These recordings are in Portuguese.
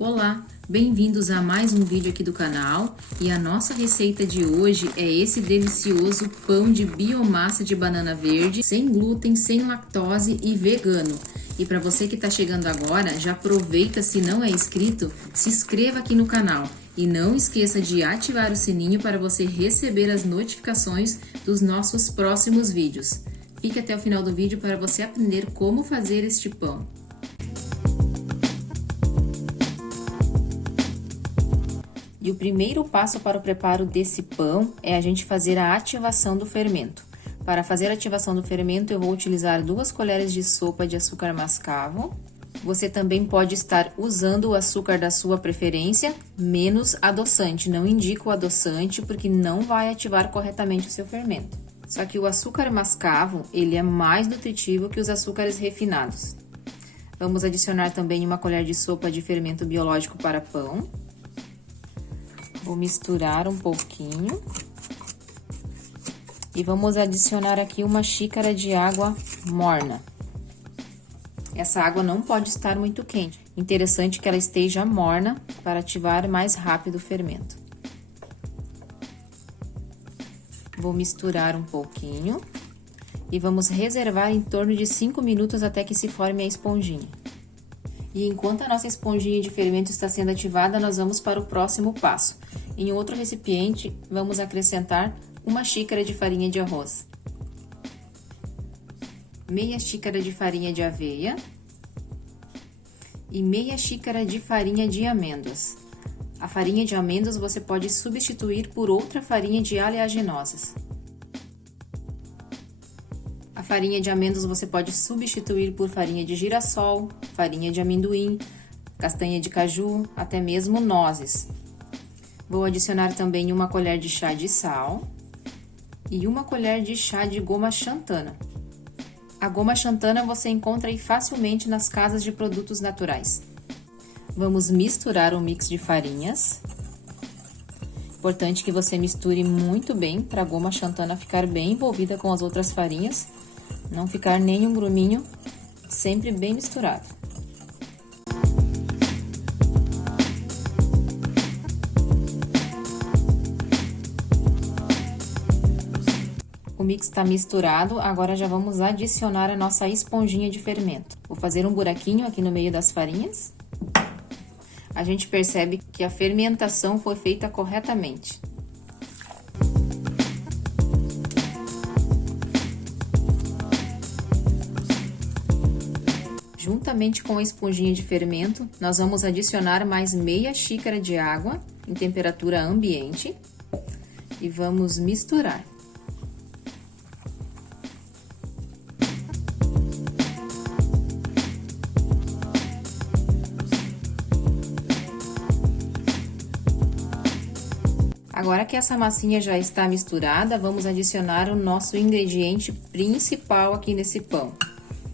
Olá, bem-vindos a mais um vídeo aqui do canal e a nossa receita de hoje é esse delicioso pão de biomassa de banana verde, sem glúten, sem lactose e vegano. E para você que está chegando agora, já aproveita, se não é inscrito, se inscreva aqui no canal e não esqueça de ativar o sininho para você receber as notificações dos nossos próximos vídeos. Fique até o final do vídeo para você aprender como fazer este pão. E o primeiro passo para o preparo desse pão é a gente fazer a ativação do fermento. Para fazer a ativação do fermento, eu vou utilizar 2 colheres de sopa de açúcar mascavo. Você também pode estar usando o açúcar da sua preferência, menos adoçante. Não indico o adoçante porque não vai ativar corretamente o seu fermento. Só que o açúcar mascavo, ele é mais nutritivo que os açúcares refinados. Vamos adicionar também 1 colher de sopa de fermento biológico para pão. Vou misturar um pouquinho. E vamos adicionar aqui 1 xícara de água morna. Essa água não pode estar muito quente. Interessante que ela esteja morna para ativar mais rápido o fermento. Vou misturar um pouquinho. E vamos reservar em torno de 5 minutos até que se forme a esponjinha. E enquanto a nossa esponjinha de fermento está sendo ativada, nós vamos para o próximo passo. Em outro recipiente, vamos acrescentar 1 xícara de farinha de arroz, meia xícara de farinha de aveia e meia xícara de farinha de amêndoas. A farinha de amêndoas você pode substituir por outra farinha de oleaginosas. A farinha de amêndoas você pode substituir por farinha de girassol, farinha de amendoim, castanha de caju, até mesmo nozes. Vou adicionar também 1 colher de chá de sal e 1 colher de chá de goma xantana. A goma xantana você encontra aí facilmente nas casas de produtos naturais. Vamos misturar o mix de farinhas. Importante que você misture muito bem para a goma xantana ficar bem envolvida com as outras farinhas, não ficar nenhum gruminho, sempre bem misturado. O mix está misturado, agora já vamos adicionar a nossa esponjinha de fermento. Vou fazer um buraquinho aqui no meio das farinhas. A gente percebe que a fermentação foi feita corretamente. Juntamente com a esponjinha de fermento, nós vamos adicionar mais meia xícara de água em temperatura ambiente e vamos misturar. Agora que essa massinha já está misturada, vamos adicionar o nosso ingrediente principal aqui nesse pão.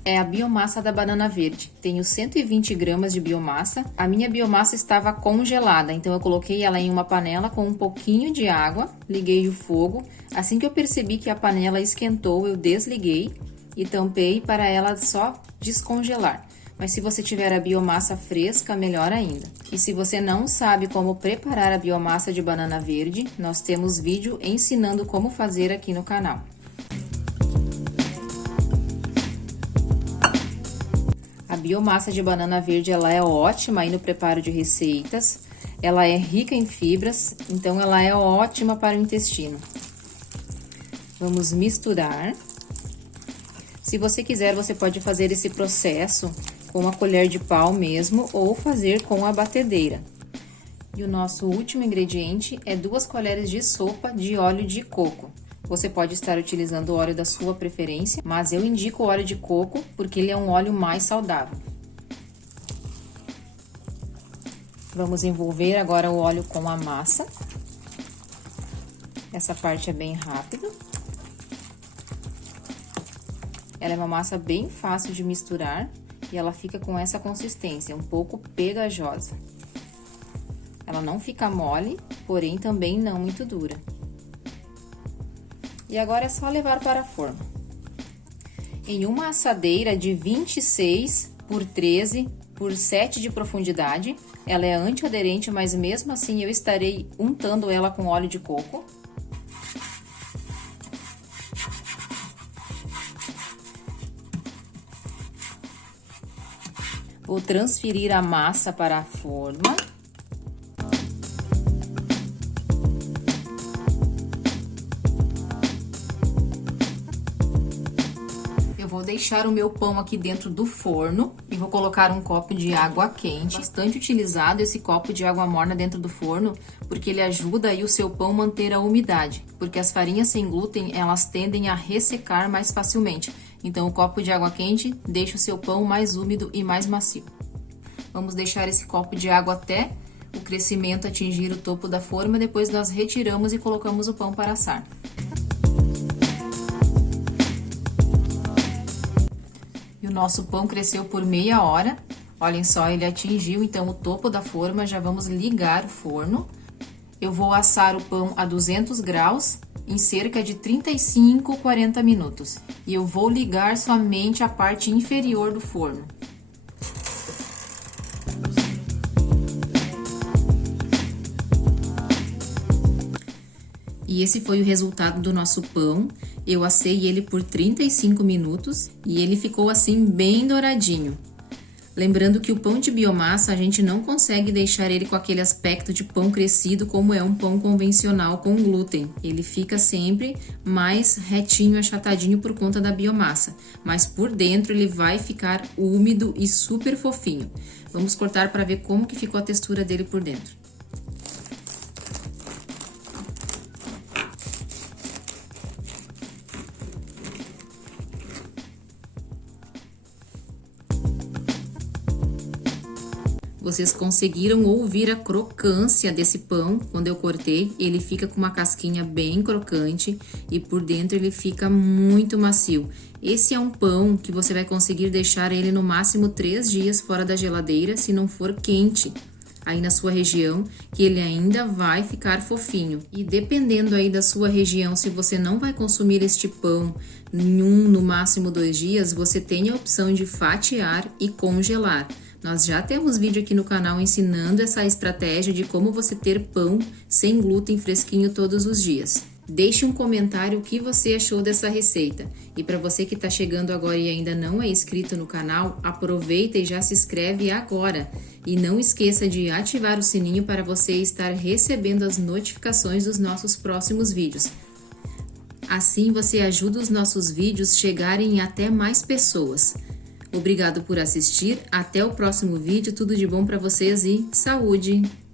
É a biomassa da banana verde. Tenho 120 gramas de biomassa. A minha biomassa estava congelada, então eu coloquei ela em uma panela com um pouquinho de água, liguei o fogo. Assim que eu percebi que a panela esquentou, eu desliguei e tampei para ela só descongelar. Mas se você tiver a biomassa fresca, melhor ainda. E se você não sabe como preparar a biomassa de banana verde, nós temos vídeo ensinando como fazer aqui no canal. A biomassa de banana verde, ela é ótima aí no preparo de receitas. Ela é rica em fibras, então ela é ótima para o intestino. Vamos misturar. Se você quiser, você pode fazer esse processo com a colher de pau mesmo ou fazer com a batedeira. E o nosso último ingrediente é 2 colheres de sopa de óleo de coco. Você pode estar utilizando o óleo da sua preferência, mas eu indico o óleo de coco porque ele é um óleo mais saudável. Vamos envolver agora o óleo com a massa. Essa parte é bem rápida. Ela é uma massa bem fácil de misturar e ela fica com essa consistência, um pouco pegajosa. Ela não fica mole, porém também não muito dura. E agora é só levar para a forma. Em uma assadeira de 26 por 13 por 7 de profundidade, Ela é antiaderente, mas mesmo assim eu estarei untando ela com óleo de coco. Vou transferir a massa para a forma. Eu vou deixar o meu pão aqui dentro do forno e vou colocar um copo de água quente. Bastante utilizado esse copo de água morna dentro do forno, porque ele ajuda aí o seu pão manter a umidade, porque as farinhas sem glúten, elas tendem a ressecar mais facilmente. Então, o copo de água quente deixa o seu pão mais úmido e mais macio. Vamos deixar esse copo de água até o crescimento atingir o topo da forma, depois nós retiramos e colocamos o pão para assar. E o nosso pão cresceu por meia hora. Olhem só, ele atingiu então o topo da forma, já vamos ligar o forno. Eu vou assar o pão a 200 graus em cerca de 35, 40 minutos. E eu vou ligar somente a parte inferior do forno. E esse foi o resultado do nosso pão. Eu assei ele por 35 minutos e ele ficou assim bem douradinho. Lembrando que o pão de biomassa a gente não consegue deixar ele com aquele aspecto de pão crescido como é um pão convencional com glúten. Ele fica sempre mais retinho, achatadinho por conta da biomassa, mas por dentro ele vai ficar úmido e super fofinho. Vamos cortar para ver como que ficou a textura dele por dentro. Vocês conseguiram ouvir a crocância desse pão quando eu cortei? Ele fica com uma casquinha bem crocante e por dentro ele fica muito macio. Esse é um pão que você vai conseguir deixar ele no máximo 3 dias fora da geladeira, se não for quente aí na sua região, que ele ainda vai ficar fofinho. E dependendo aí da sua região, se você não vai consumir este pão em no máximo 2 dias, você tem a opção de fatiar e congelar. Nós já temos vídeo aqui no canal ensinando essa estratégia de como você ter pão sem glúten fresquinho todos os dias. Deixe um comentário o que você achou dessa receita. E para você que está chegando agora e ainda não é inscrito no canal, aproveita e já se inscreve agora. E não esqueça de ativar o sininho para você estar recebendo as notificações dos nossos próximos vídeos. Assim você ajuda os nossos vídeos chegarem até mais pessoas. Obrigado por assistir, até o próximo vídeo, tudo de bom para vocês e saúde!